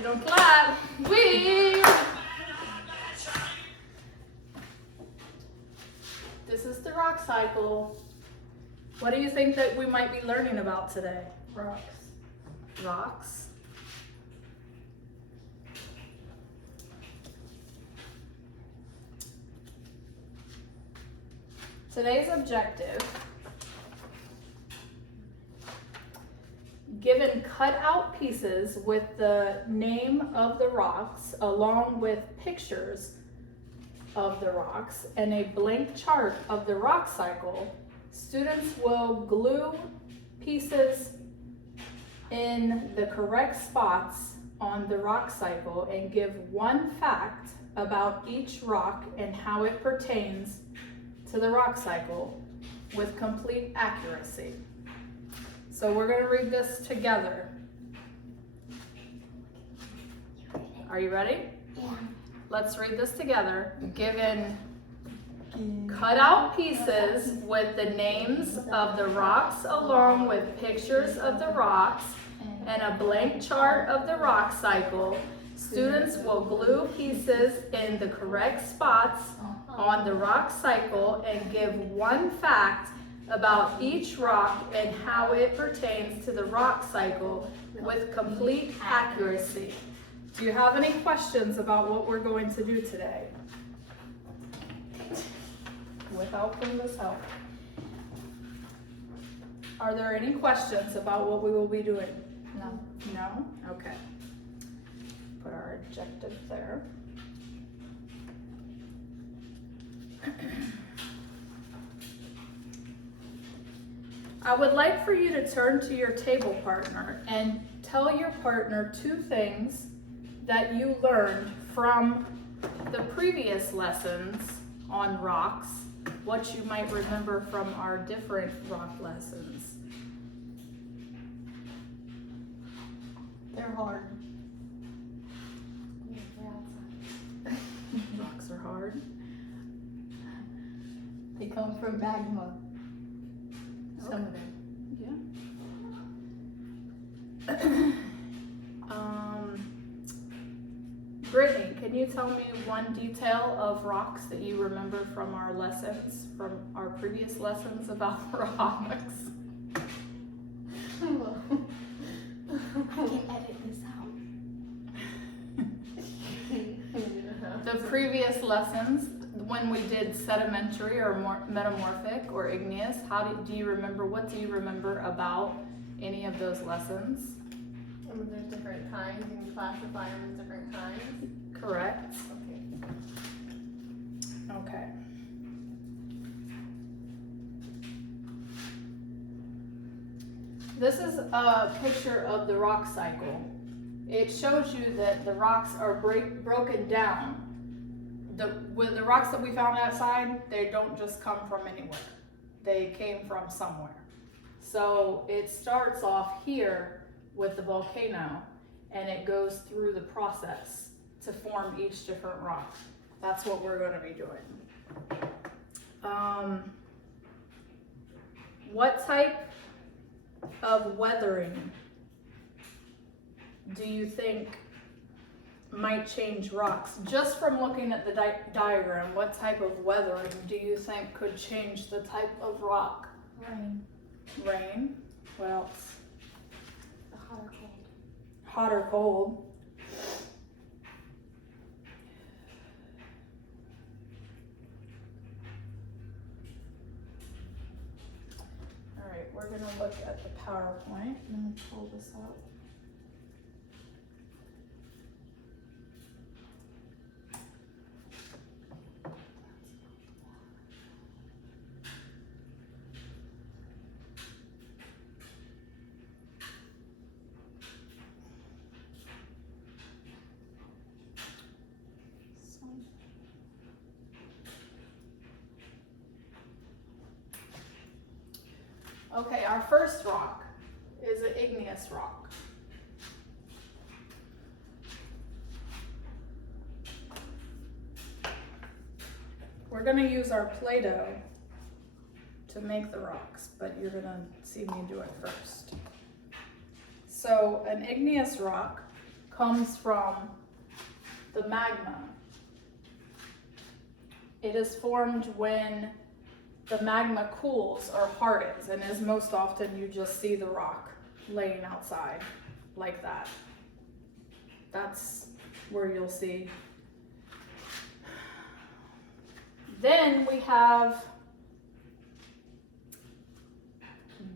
You don't clap. Whee! This is the rock cycle. What do you think that we might be learning about today? Rocks. Rocks. Today's objective, given cut-out pieces with the name of the rocks along with pictures of the rocks and a blank chart of the rock cycle, students will glue pieces in the correct spots on the rock cycle and give one fact about each rock and how it pertains to the rock cycle with complete accuracy. So we're going to read this together. Are you ready? Yeah. Let's read this together. Given cut-out pieces with the names of the rocks along with pictures of the rocks and a blank chart of the rock cycle, students will glue pieces in the correct spots on the rock cycle and give one fact about each rock and how it pertains to the rock cycle with complete accuracy. Do you have any questions about what we're going to do today? Without Linda's help. Are there any questions about what we will be doing? No. No? Okay. Put our objective there. I would like for you to turn to your table partner and tell your partner two things that you learned from the previous lessons on rocks, what you might remember from our different rock lessons. They're hard. Rocks are hard. They come from magma. Some of them. Yeah. Brittany, can you tell me one detail of rocks that you remember from our lessons, from our previous lessons about rocks? I can edit this out. The previous lessons, when we did sedimentary or metamorphic or igneous, do you remember, what do you remember about any of those lessons? There's different kinds, you can classify them as different kinds. Correct. Okay. Okay. This is a picture of the rock cycle. It shows you that the rocks are broken down. With the rocks that we found outside, they don't just come from anywhere. They came from somewhere. So it starts off here with the volcano, and it goes through the process to form each different rock. That's what we're going to be doing. What type of weathering do you think might change rocks? Just from looking at the diagram, what type of weathering do you think could change the type of rock? Rain. Rain? What else? The hot or cold. Hot or cold? All right, we're going to look at the PowerPoint. Let me pull this up. Okay, our first rock is an igneous rock. We're going to use our Play-Doh to make the rocks, but you're going to see me do it first. So an igneous rock comes from the magma. It is formed when the magma cools or hardens, and as most often you just see the rock laying outside like that. That's where you'll see. Then we have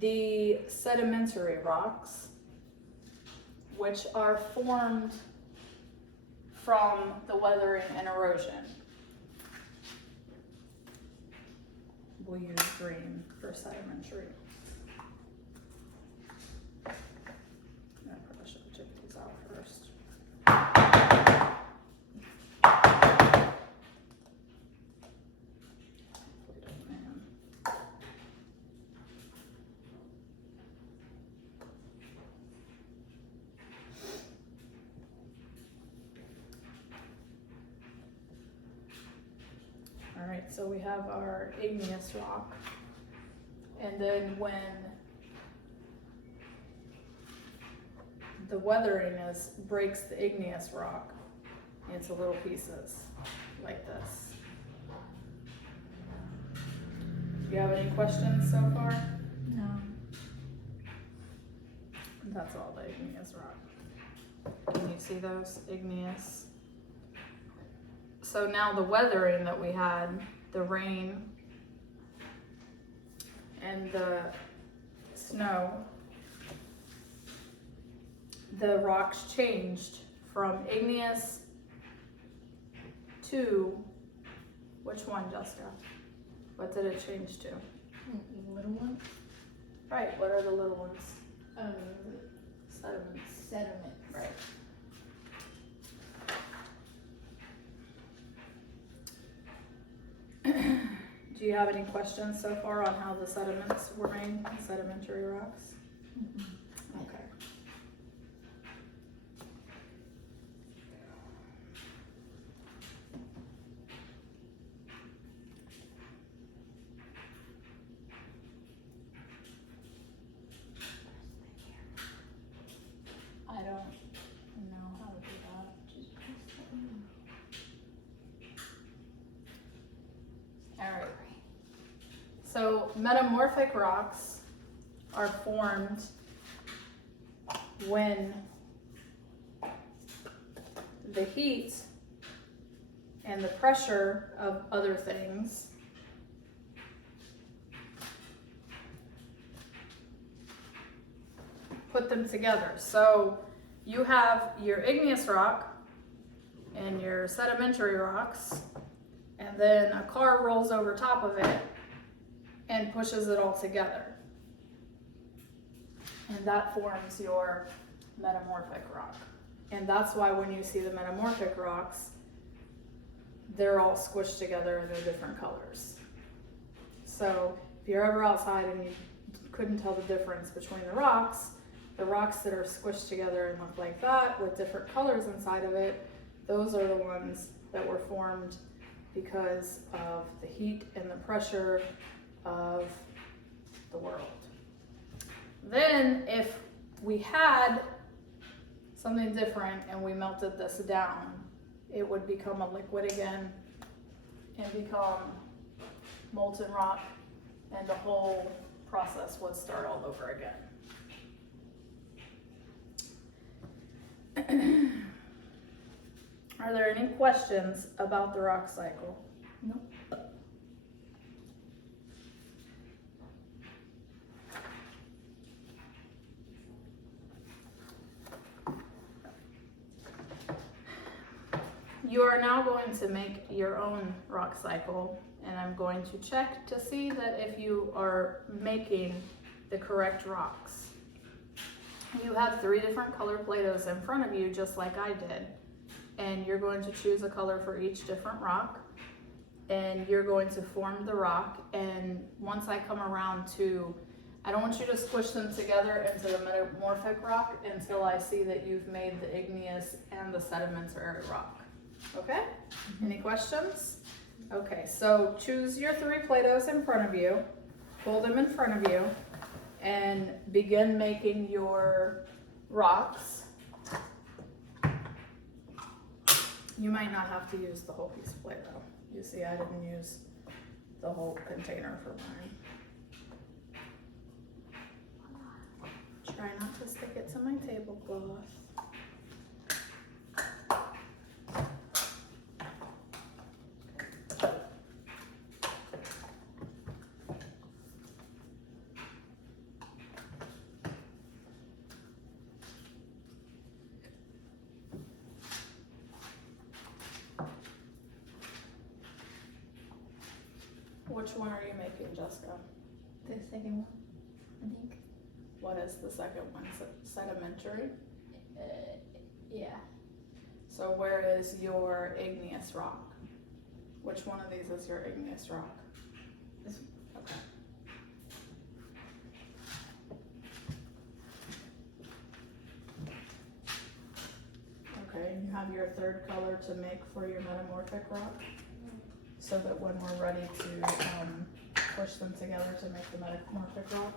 the sedimentary rocks, which are formed from the weathering and erosion. We'll use green for sedimentary. I probably should check these out first. All right, so we have our igneous rock, and then when the weathering breaks the igneous rock into little pieces like this. Do you have any questions so far? No. That's all the igneous rock. Can you see those igneous? So now the weathering that we had, the rain and the snow, the rocks changed from igneous to, which one, Jessica? What did it change to? The little one? Right, what are the little ones? Sediment. Sediment. Right. Do you have any questions so far on how the sediments were made, sedimentary rocks? Okay. I don't know how to do that. All right. So metamorphic rocks are formed when the heat and the pressure of other things put them together. So you have your igneous rock and your sedimentary rocks, and then a car rolls over top of it and pushes it all together. And that forms your metamorphic rock. And that's why when you see the metamorphic rocks, they're all squished together and they're different colors. So if you're ever outside and you couldn't tell the difference between the rocks that are squished together and look like that with different colors inside of it, those are the ones that were formed because of the heat and the pressure of the world. Then if we had something different and we melted this down, it would become a liquid again and become molten rock, and the whole process would start all over again. Are there any questions about the rock cycle? No. You are now going to make your own rock cycle, and I'm going to check to see that if you are making the correct rocks. You have 3 different color Play-Dohs in front of you, just like I did. And you're going to choose a color for each different rock, and you're going to form the rock. And once I come around to, I don't want you to squish them together into the metamorphic rock until I see that you've made the igneous and the sedimentary rock. Okay? Any questions? Okay, so choose your 3 Play-Dohs in front of you, hold them in front of you, and begin making your rocks. You might not have to use the whole piece of Play-Doh. You see, I didn't use the whole container for mine. Try not to stick it to my tablecloth. Which one are you making, Jessica? The second one, I think. What is the second one? Sedimentary? Yeah. So where is your igneous rock? Which one of these is your igneous rock? This one. Okay. Okay, you have your third color to make for your metamorphic rock, so that when we're ready to push them together to make the metamorphic rock.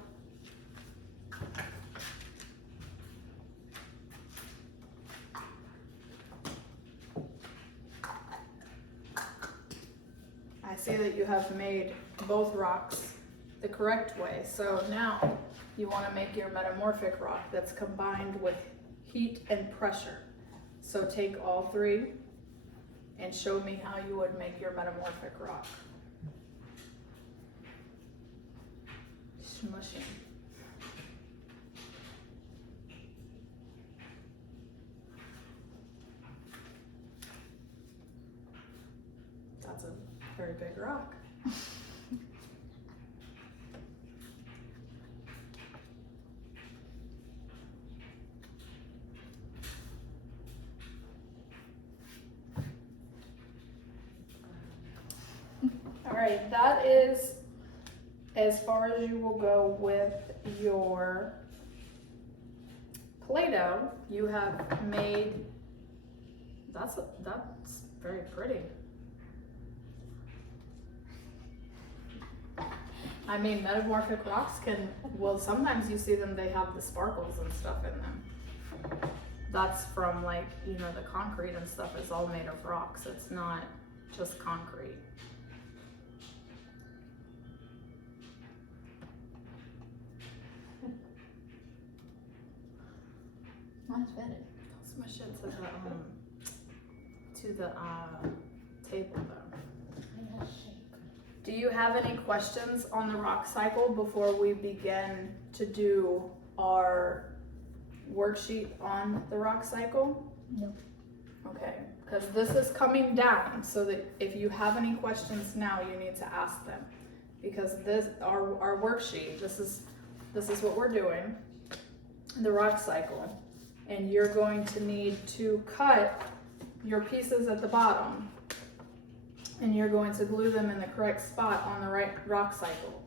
I see that you have made both rocks the correct way, so now you want to make your metamorphic rock that's combined with heat and pressure. So take all three and show me how you would make your metamorphic rock. Smushing. That's a very big rock. All right, that is as far as you will go with your Play-Doh. You have made, that's very pretty. I mean, metamorphic rocks well, sometimes you see them, they have the sparkles and stuff in them. That's from, like, you know, the concrete and stuff is all made of rocks. It's not just concrete. Mine's better. Smush it to the table though. Do you have any questions on the rock cycle before we begin to do our worksheet on the rock cycle? No. Okay, because this is coming down, so that if you have any questions now, you need to ask them. Because this, our worksheet, this is what we're doing, the rock cycle. And you're going to need to cut your pieces at the bottom, and you're going to glue them in the correct spot on the right rock cycle,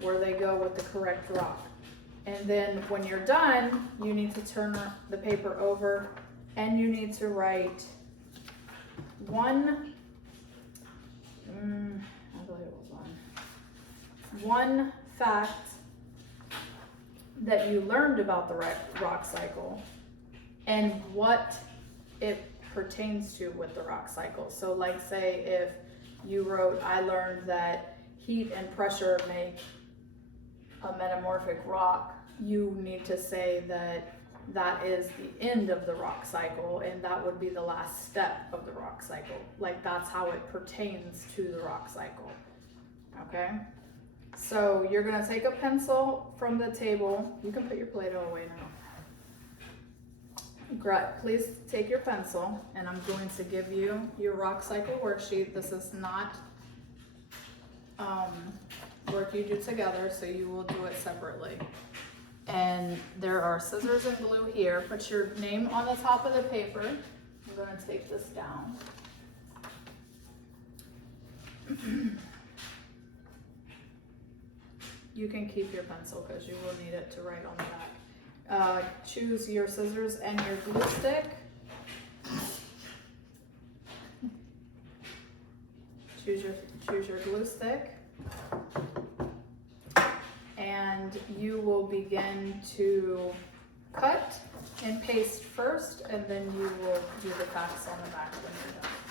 where they go with the correct rock. And then when you're done, you need to turn the paper over, and you need to write one fact that you learned about the rock cycle and what it pertains to with the rock cycle. So like, say if you wrote, I learned that heat and pressure make a metamorphic rock, you need to say that that is the end of the rock cycle, and that would be the last step of the rock cycle. Like, that's how it pertains to the rock cycle. Okay? So you're gonna take a pencil from the table. You can put your Play-Doh away now. Please take your pencil, and I'm going to give you your rock cycle worksheet. This is not work you do together, so you will do it separately. And there are scissors and glue here. Put your name on the top of the paper. I'm going to take this down. You can keep your pencil because you will need it to write on the back. Choose your scissors and your glue stick. Choose your glue stick. And you will begin to cut and paste first, and then you will do the facts on the back when you're done.